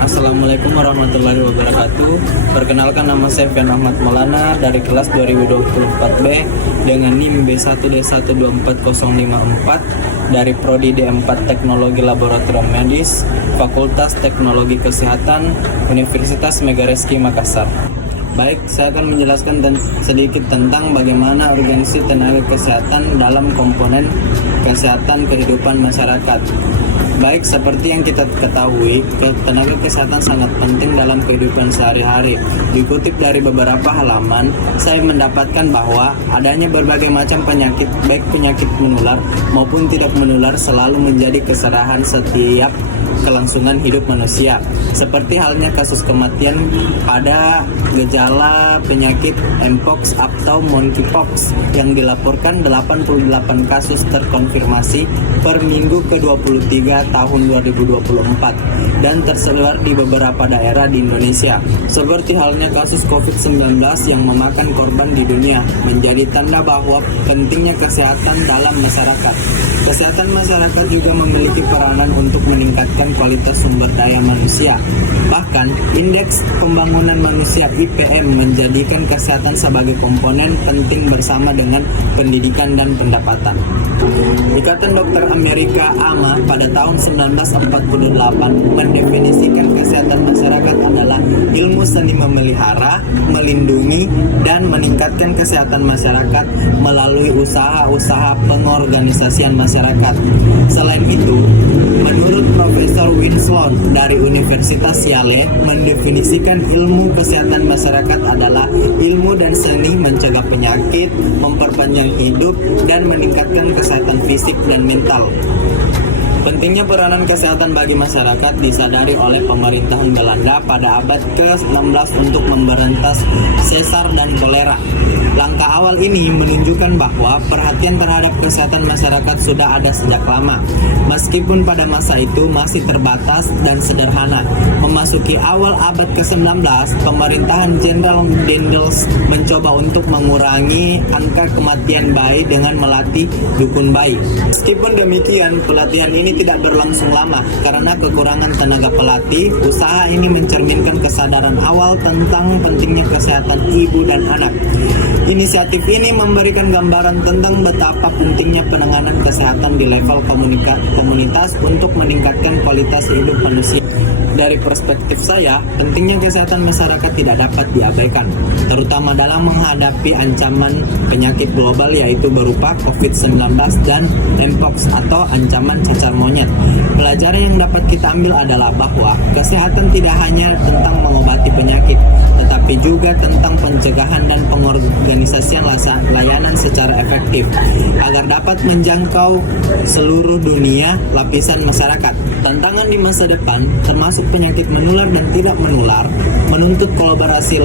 Assalamualaikum warahmatullahi wabarakatuh. Perkenalkan, nama saya Fian Ahmad Maulana dari kelas 2024B dengan NIM B1D124054 dari Prodi D4 Teknologi Laboratorium Medis, Fakultas Teknologi Kesehatan, Universitas Megareski Makassar. Baik, saya akan menjelaskan sedikit tentang bagaimana urgensi tenaga kesehatan dalam komponen kesehatan kehidupan masyarakat. Baik, seperti yang kita ketahui, tenaga kesehatan sangat penting dalam kehidupan sehari-hari. Dikutip dari beberapa halaman, saya mendapatkan bahwa adanya berbagai macam penyakit, baik penyakit menular maupun tidak menular, selalu menjadi keserahan setiap kelangsungan hidup manusia. Seperti halnya kasus kematian pada gejala penyakit Mpox atau Monkeypox yang dilaporkan 88 kasus terkonfirmasi per minggu ke-23 tahun 2024 dan tersebar di beberapa daerah di Indonesia. Seperti halnya kasus COVID-19 yang memakan korban di dunia, menjadi tanda bahwa pentingnya kesehatan dalam masyarakat. Kesehatan masyarakat juga memiliki peranan untuk meningkatkan kualitas sumber daya manusia. Bahkan, Indeks Pembangunan Manusia IPM menjadikan kesehatan sebagai komponen penting bersama dengan pendidikan dan pendapatan. Ikatan Dokter Amerika AMA pada tahun 1948 mendefinisikan kesehatan masyarakat adalah ilmu seni memelihara, melindungi, dan meningkatkan kesehatan masyarakat melalui usaha-usaha pengorganisasian masyarakat. Selain itu, menurut Profesor Winslow dari Universitas Yale, mendefinisikan ilmu kesehatan masyarakat adalah ilmu dan seni mencegah penyakit, memperpanjang hidup, dan meningkatkan kesehatan fisik dan mental. Pentingnya peranan kesehatan bagi masyarakat disadari oleh pemerintahan Belanda pada abad ke-19 untuk memberantas sesar dan kolera. Langkah awal ini menunjukkan bahwa perhatian terhadap kesehatan masyarakat sudah ada sejak lama, meskipun pada masa itu masih terbatas dan sederhana. Memasuki awal abad ke-19, pemerintahan Jenderal Dendels mencoba untuk mengurangi angka kematian bayi dengan melatih dukun bayi. Meskipun demikian, pelatihan ini tidak berlangsung lama karena kekurangan tenaga pelatih. Usaha ini mencerminkan kesadaran awal tentang pentingnya kesehatan ibu dan anak. Inisiatif ini memberikan gambaran tentang betapa pentingnya penanganan kesehatan di level komunitas untuk meningkatkan kualitas hidup manusia. Dari perspektif saya, pentingnya kesehatan masyarakat tidak dapat diabaikan, terutama dalam menghadapi ancaman penyakit global yaitu berupa COVID-19 dan Mpox atau ancaman cacar monyet. Pelajaran yang dapat kita ambil adalah bahwa kesehatan tidak hanya tentang mengobati penyakit, tetapi juga tentang pencegahan dan pengorganisasian layanan secara efektif agar dapat menjangkau seluruh dunia lapisan masyarakat. Tantangan di masa depan, termasuk penyakit menular dan tidak menular, menuntut kolaborasi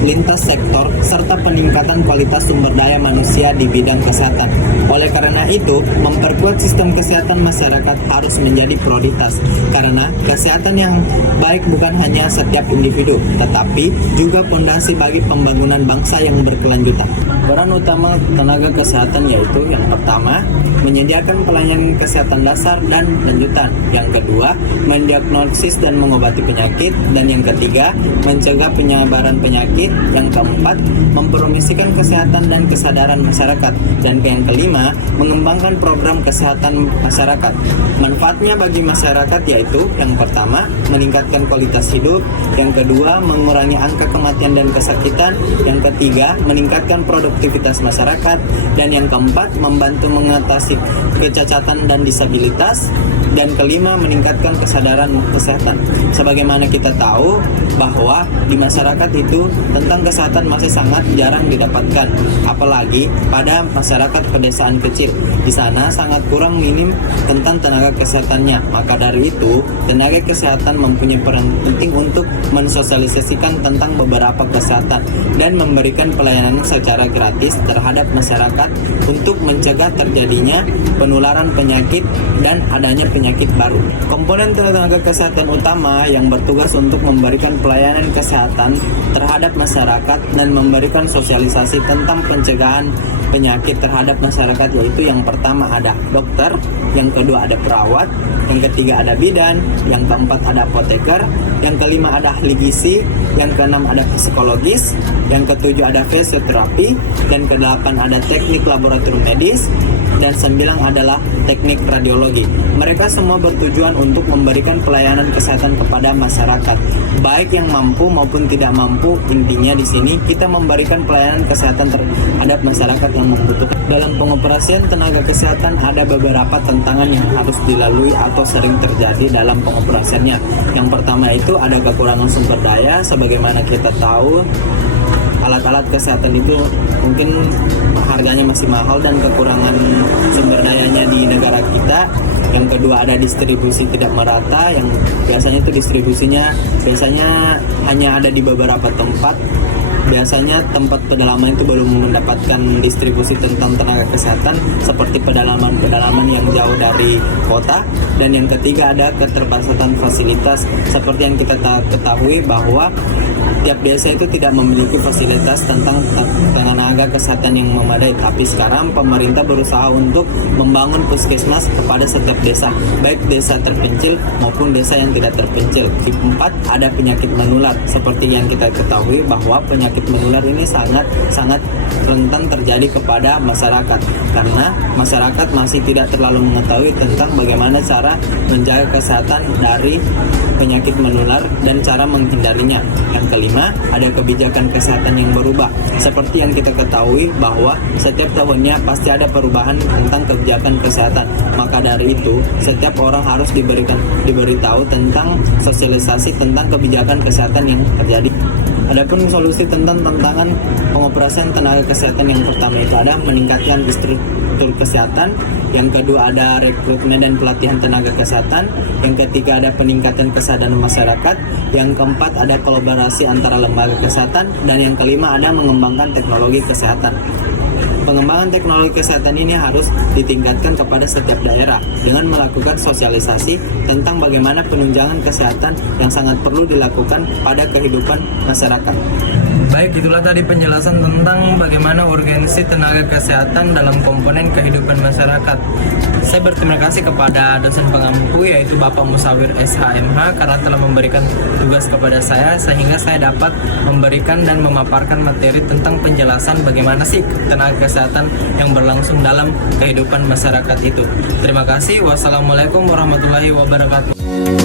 lintas sektor serta peningkatan kualitas sumber daya manusia di bidang kesehatan. Oleh karena itu, memperkuat sistem kesehatan masyarakat harus menjadi prioritas, karena kesehatan yang baik bukan hanya setiap individu, tetapi juga fondasi bagi pembangunan bangsa yang berkelanjutan. Peran utama tenaga kesehatan yaitu yang pertama, menyediakan pelayanan kesehatan dasar dan lanjutan. Yang kedua, mendiagnosis dan mengobati penyakit. Dan yang ketiga, mencegah penyebaran penyakit. Yang keempat, mempromosikan kesehatan dan kesadaran masyarakat. Dan yang kelima, mengembangkan program kesehatan masyarakat. Manfaatnya bagi masyarakat yaitu yang pertama, meningkatkan kualitas hidup. Yang kedua, mengurangi angka kematian dan kesakitan. Yang ketiga, meningkatkan produktivitas masyarakat. Dan yang keempat, membantu mengatasi kecacatan dan disabilitas. Dan kelima, meningkatkan kesadaran kesehatan. Sebagaimana kita tahu bahwa di masyarakat itu tentang kesehatan masih sangat jarang didapatkan, apalagi pada masyarakat pedesaan kecil. Di sana sangat kurang minim tentang tenaga kesehatannya. Maka dari itu, tenaga kesehatan mempunyai peran penting untuk mensosialisasikan tentang beberapa beberapa kesehatan dan memberikan pelayanan secara gratis terhadap masyarakat untuk mencegah terjadinya penularan penyakit dan adanya penyakit baru. Komponen tenaga kesehatan utama yang bertugas untuk memberikan pelayanan kesehatan terhadap masyarakat dan memberikan sosialisasi tentang pencegahan penyakit terhadap masyarakat, yaitu yang pertama ada dokter, yang kedua ada perawat, yang ketiga ada bidan, yang keempat ada apoteker, yang kelima ada ahli gizi, yang keenam ada psikologis, yang ketujuh ada fisioterapi, dan kedelapan ada teknik laboratorium medis, dan 9 adalah teknik radiologi. Mereka semua bertujuan untuk memberikan pelayanan kesehatan kepada masyarakat, baik yang mampu maupun tidak mampu. Intinya di sini kita memberikan pelayanan kesehatan terhadap masyarakat yang membutuhkan. Dalam pengoperasian tenaga kesehatan ada beberapa tantangan yang harus dilalui atau sering terjadi dalam pengoperasiannya. Yang pertama itu ada kekurangan sumber daya. Sebagaimana kita tahu, alat-alat kesehatan itu mungkin harganya masih mahal dan kekurangan sumber dayanya di negara kita. Yang kedua ada distribusi tidak merata, yang biasanya itu distribusinya hanya ada di beberapa tempat. Biasanya tempat pedalaman itu belum mendapatkan distribusi tentang tenaga kesehatan, seperti pedalaman yang jauh dari kota. Dan yang ketiga ada keterbatasan fasilitas, seperti yang kita ketahui bahwa tiap desa itu tidak memiliki fasilitas tentang tenaga kesehatan yang memadai. Tapi sekarang pemerintah berusaha untuk membangun puskesmas kepada setiap desa, baik desa terpencil maupun desa yang tidak terpencil. Keempat, ada penyakit menular. Seperti yang kita ketahui bahwa penyakit menular ini sangat rentan terjadi kepada masyarakat, karena masyarakat masih tidak terlalu mengetahui tentang bagaimana cara menjaga kesehatan dari penyakit menular dan cara menghindarinya. Yang kelima, ada kebijakan kesehatan yang berubah. Seperti yang kita ketahui bahwa setiap tahunnya pasti ada perubahan tentang kebijakan kesehatan. Maka dari itu, setiap orang harus diberitahu tentang sosialisasi tentang kebijakan kesehatan yang terjadi. Adapun solusi tentang tantangan pengoperasian tenaga kesehatan, yang pertama itu ada meningkatkan struktur kesehatan, yang kedua ada rekrutmen dan pelatihan tenaga kesehatan, yang ketiga ada peningkatan kesadaran masyarakat, yang keempat ada kolaborasi antara lembaga kesehatan, dan yang kelima ada mengembangkan teknologi kesehatan. Pengembangan teknologi kesehatan ini harus ditingkatkan kepada setiap daerah dengan melakukan sosialisasi tentang bagaimana penunjangan kesehatan yang sangat perlu dilakukan pada kehidupan masyarakat. Baik, itulah tadi penjelasan tentang bagaimana urgensi tenaga kesehatan dalam komponen kehidupan masyarakat. Saya berterima kasih kepada dosen pengampu, yaitu Bapak Musawir SHMH, karena telah memberikan tugas kepada saya sehingga saya dapat memberikan dan memaparkan materi tentang penjelasan bagaimana sih tenaga kesehatan yang berlangsung dalam kehidupan masyarakat itu. Terima kasih. Wassalamualaikum warahmatullahi wabarakatuh.